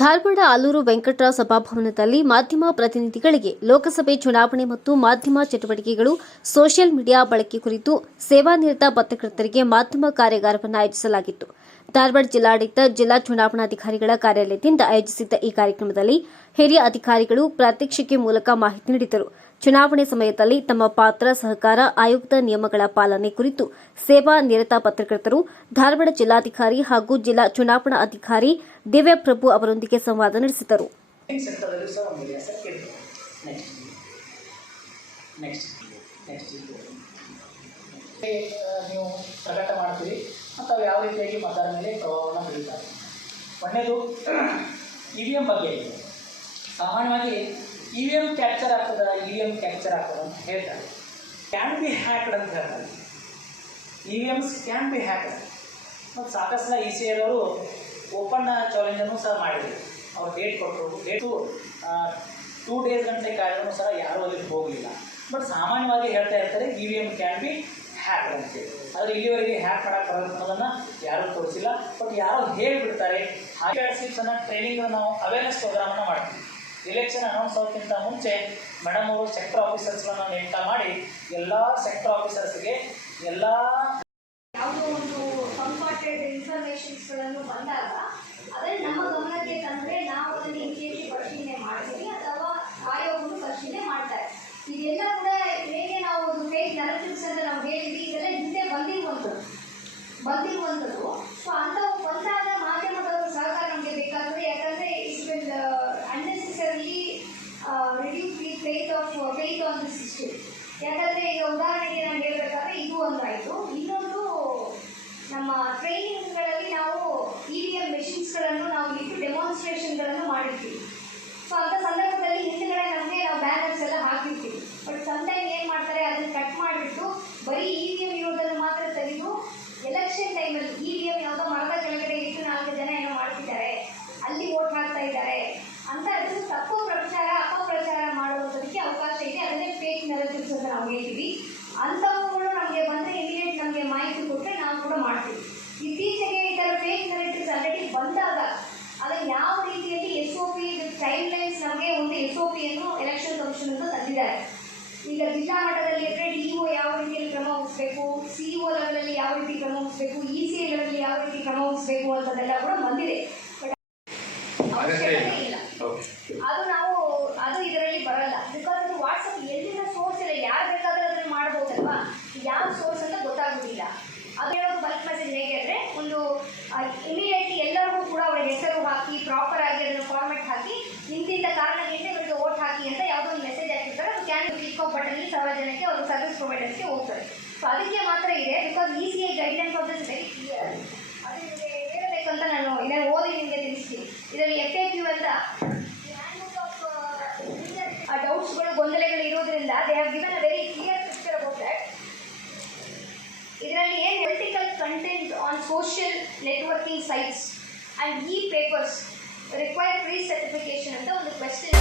ಧಾರವಾಡ ಆಲೂರು ವೆಂಕಟರಾವ್ ಸಭಾಭವನದಲ್ಲಿ ಮಾಧ್ಯಮ ಪ್ರತಿನಿಧಿಗಳಿಗೆ ಲೋಕಸಭೆ ಚುನಾವಣೆ ಮತ್ತು ಮಾಧ್ಯಮ ಚಟುವಟಿಕೆಗಳು, ಸೋಷಿಯಲ್ ಮೀಡಿಯಾ ಬಳಕೆ ಕುರಿತು ಸೇವಾನಿರತ ಪತ್ರಕರ್ತರಿಗೆ ಮಾಧ್ಯಮ ಕಾರ್ಯಾಗಾರವನ್ನು ಆಯೋಜಿಸಲಾಗಿತ್ತು. ಧಾರವಾಡ ಜಿಲ್ಲಾಡಳಿತ ಜಿಲ್ಲಾ ಚುನಾವಣಾಧಿಕಾರಿಗಳ ಕಾರ್ಯಾಲಯದಿಂದ ಆಯೋಜಿಸಿದ್ದ ಈ ಕಾರ್ಯಕ್ರಮದಲ್ಲಿ ಹಿರಿಯ ಅಧಿಕಾರಿಗಳು ಪ್ರಾತ್ಯಕ್ಷಿಕೆ ಮೂಲಕ ಮಾಹಿತಿ ನೀಡಿದರು. ಚುನಾವಣೆ ಸಮಯದಲ್ಲಿ ತಮ್ಮ ಪಾತ್ರ, ಸಹಕಾರ, ಆಯುಕ್ತ ನಿಯಮಗಳ ಪಾಲನೆ ಕುರಿತು ಸೇವಾ ನಿರತ ಪತ್ರಕರ್ತರು, ಧಾರವಾಡ ಜಿಲ್ಲಾಧಿಕಾರಿ ಹಾಗೂ ಜಿಲ್ಲಾ ಚುನಾವಣಾ ಅಧಿಕಾರಿ ದಿವ್ಯಪ್ರಭು ಅವರೊಂದಿಗೆ ಸಂವಾದ ನಡೆಸಿದರು. ಒಳ್ಳೆಯದು. ಇ ವಿ ಎಂ ಬಗ್ಗೆ. ಸಾಮಾನ್ಯವಾಗಿ ಇ ವಿ ಎಂ ಕ್ಯಾಪ್ಚರ್ ಆಗ್ತದ ಇ ವಿ ಎಂ ಕ್ಯಾಪ್ಚರ್ ಆಗ್ತದ ಅಂತ ಹೇಳ್ತಾರೆ. ಕ್ಯಾನ್ ಬಿ ಹ್ಯಾಕ್ಡ್ ಅಂತ ಹೇಳ್ತಾರೆ. E V Ms can be hacked ಮತ್ತು ಸಾಕಷ್ಟು ಇ ಸಿ ಅವರು ಓಪನ್ ಚಾಲೆಂಜನ್ನು ಸಹ ಮಾಡಿದ್ರು. ಅವ್ರು ಡೇಟ್ ಕೊಟ್ಟರು ಡೇಟು ಟೂ ಡೇಸ್ ಗಂಟೆ ಕಾಯ್ದರೂ ಸಹ ಯಾರೂ ಅಲ್ಲಿ ಹೋಗಲಿಲ್ಲ. ಬಟ್ ಸಾಮಾನ್ಯವಾಗಿ ಹೇಳ್ತಾ ಇರ್ತಾರೆ E V M can be hack ಅಂತೇಳಿ ಆದರೆ ಇಲ್ಲಿವರೆಗೆ ಹ್ಯಾಕ್ ಬರೋದು ಅನ್ನೋದನ್ನು ಯಾರೂ ತೋರಿಸಿಲ್ಲ. ಬಟ್ ಯಾರೋ ಹೇಳಿಬಿಡ್ತಾರೆ ಹಾಗೆ ಸಿಪ್ಸನ್ನು ಟ್ರೈನಿಂಗ್ ನಾವು ಅವೇರ್ನೆಸ್ ಪ್ರೋಗ್ರಾಮನ್ನು ಮಾಡ್ತೀವಿ. ಎಲೆಕ್ಷನ್ ಅನೌನ್ಸ್ ಆಗೋಕ್ಕಿಂತ ಮುಂಚೆ ಮೇಡಮ್ ಅವರು ಸೆಕ್ಟರ್ ಆಫೀಸರ್ಸ್ಗಳನ್ನು ನೇಮಕ ಮಾಡಿ ಎಲ್ಲ ಸೆಕ್ಟರ್ ಆಫೀಸರ್ಸ್ಗೆ ಎಲ್ಲ ಯಾವುದೋ ಒಂದು ಕಂಫರ್ಟೆಡ್ ಇನ್ಫಾರ್ಮೇಷನ್ಸ್ಗಳನ್ನು ಬಂದಾಗ ಅದನ್ನು ನಮ್ಮ ಗಮನಕ್ಕೆ ತಂದರೆ ನಾವು ಅದನ್ನು ಇಮಿಡಿಯೇಟ್ಲಿ ಪರಿಶೀಲನೆ ಮಾಡ್ತೀವಿ ಅಥವಾ ಆಯೋಗಗಳು ಪರಿಶೀಲನೆ ಮಾಡ್ತಾರೆ. ಇದೆಲ್ಲ ಕೂಡ ಹೇಗೆ ನಾವು ಒಂದು ಫೇಕ್ ನರಟಿವ್ಸ್ ಅಂತ ನಾವು ಹೇಳಿದ್ವಿ ಇದೆಲ್ಲ ಹಿಂದೆ ಬಂದಿರುವಂಥದ್ದು ಬಂದಿರುವಂಥದ್ದು ಸೊ ಅಂಥವು ಬಂದಾಗ ಮಾಧ್ಯಮದವರು ಸಹಕಾರ ನಮಗೆ ಬೇಕಾಗ್ತದೆ ಯಾಕಂದರೆ it will unnecessary reduce free faith of faith on the system ಯಾಕಂದರೆ ಈಗ ಉದಾಹರಣೆಗೆ ನಾನು ಹೇಳಬೇಕಾದ್ರೆ ಇದು ಒಂದಾಯಿತು, ಇನ್ನೊಂದು ನಮ್ಮ ಟ್ರೈನಿಂಗ್ಗಳಲ್ಲಿ ನಾವು ಇ ವಿ ಎಂ ಮೆಷಿನ್ಸ್ಗಳನ್ನು ನಾವು ಇಟ್ಟು ಡೆಮಾನ್ಸ್ಟ್ರೇಷನ್ಗಳನ್ನು ಮಾಡಿರ್ತೀವಿ ಸೊ ಅಂಥ ಸಂದರ್ಭದಲ್ಲಿ ಹಿಂದ್ಗಡೆ ನಮಗೆ ನಾವು ಬ್ಯಾನರ್ಸ್ ಎಲ್ಲ ಹಾಕಿರ್ತೀವಿ ಬಟ್ ಸಮ್ಟೈಮ್ ಏನು ಮಾಡ್ತಾರೆ ಅದನ್ನು ಕಟ್ ಮಾಡಿಬಿಟ್ಟು ಬರೀ ಇ ವಿ ಎಂ ಇರೋದನ್ನು ಮಾತ್ರ ತೆಗೆದು ಎಲೆಕ್ಷನ್ ಟೈಮಲ್ಲಿ ಇ ವಿ ಎಂ ಯಾವುದೋ ಮರದ ಕೆಳಗಡೆ ಇಟ್ಟು ನಾಲ್ಕು ಜನ ಏನೋ ಮಾಡ್ತಿದ್ದಾರೆ ಅಲ್ಲಿ ವೋಟ್ ಹಾಕ್ತಾ ಇದ್ದಾರೆ ಅಂತ ಅದು ತಪ್ಪು ಪ್ರಚಾರ ಅಪಪ್ರಚಾರ ಮಾಡುವುದಕ್ಕೆ ಅವಕಾಶ ಇದೆ ಅದನ್ನೇ ಫೇಕ್ ನೆರಟಿವ್ಸ್ ಅಂತ ನಾವು ಹೇಳ್ತೀವಿ ಅಂಥವುಗಳು ನಮಗೆ ಬಂದರೆ ಇಮಿಡಿಯೇಟ್ ನಮಗೆ ಮಾಹಿತಿ ಕೊಟ್ಟರೆ ನಾವು ಕೂಡ ಮಾಡ್ತೀವಿ ಇತ್ತೀಚೆಗೆ ಈ ಥರ ಫೇಕ್ ನೆರಟಿವ್ಸ್ ಆಲ್ರೆಡಿ ಬಂದಾಗ ಅದನ್ನು ಯಾವ ರೀತಿಯಲ್ಲಿ S O P time lines ನಮಗೆ ಒಂದು ಎಸ್ ಒ ಪಿಯನ್ನು ಎಲೆಕ್ಷನ್ ಕಮಿಷನ್ ಅಂತ ತಂದಿದ್ದಾರೆ ಈಗ ಜಿಲ್ಲಾ ಮಟ್ಟದಲ್ಲಿ ಇದ್ದರೆ ಡಿ ಒ ಯಾವ ರೀತಿಯಲ್ಲಿ ಕ್ರಮ ವಹಿಸಬೇಕು ಸಿ ಒ ಲೆವೆಲಲ್ಲಿ ಯಾವ ರೀತಿ ಕ್ರಮ ವಹಿಸಬೇಕು ಇ ಸಿ ಯಾವ ರೀತಿ ಕ್ರಮ ವಹಿಸಬೇಕು ಅಂತದೆಲ್ಲ ಕೂಡ ಬಂದಿದೆ. ಬಟ್ ಅವಶ್ಯಕತೆ ಇಲ್ಲ. ಅದು ನಾವು ಅದು ಇದರಲ್ಲಿ ಬರಲ್ಲ. ಬಿಕಾಸ್ ಅದು ವಾಟ್ಸಪ್ ಎಲ್ಲಿನ ಸೋರ್ಸ್ ಇಲ್ಲ ಯಾರು ಬೇಕಾದ್ರೆ ಅದನ್ನು ಮಾಡ್ಬೋದಲ್ವಾ? ಯಾವ ಸೋರ್ಸ್ ಅಂತ ಗೊತ್ತಾಗೋದಿಲ್ಲ. ಅದು ಹೇಳೋದು ಬಲ್ಕ್ ಮೆಸೇಜ್ ಹೇಗೆ ಅಂದರೆ ಒಂದು ಇಮಿಡಿಯೇಟ್ಲಿ ಎಲ್ಲರಿಗೂ ಕೂಡ ಅವರ ಹೆಸರು ಹಾಕಿ ಪ್ರಾಪರ್ ಆಗಿ ಅದನ್ನು ಫಾರ್ಮೆಟ್ ಹಾಕಿ ಇಂತಿಂಥ ಕಾರಣದಿಂದ ಇವರಿಗೆ ಓಟ್ ಹಾಕಿ ಅಂತ ಯಾವುದೋ ಒಂದು ಮೆಸೇಜ್ ಹಾಕಿರ್ತಾರೆ. ಅದು ಕ್ಯಾನ್ ಕ್ಲಿಕ್ ಬಟನ್ ಬಟನಲ್ಲಿ ಜನಕ್ಕೆ ಅವರು ಸರ್ವಿಸ್ ಪ್ರೊವೈಡರ್ಸ್ಗೆ ಹೋಗ್ತಾರೆ. ಅದಕ್ಕೆ ಮಾತ್ರ ಇದೆ because E C I guidelines of this ಅದು ಹೇಳಬೇಕಂತ ನಾನು ಇಲ್ಲ ಓದಿ ನಿಮಗೆ ತಿಳಿಸ್ತೀನಿ. ಇದರಲ್ಲಿ ಎಫ್ ಕ್ಯೂ ಅಂತ ಆ ಡೌಟ್ಸ್ಗಳು ಗೊಂದಲಗಳು ಇರೋದ್ರಿಂದ they have given a very clear picture about that ಇದರಲ್ಲಿ ಏನು political content on social networking sites and ಈ ಪೇಪರ್ಸ್ ರಿಕ್ವೈರ್ ಪ್ರೀ ಸರ್ಟಿಫಿಕೇಶನ್ ಅಂತ ಒಂದು ಕ್ವೆಶನ್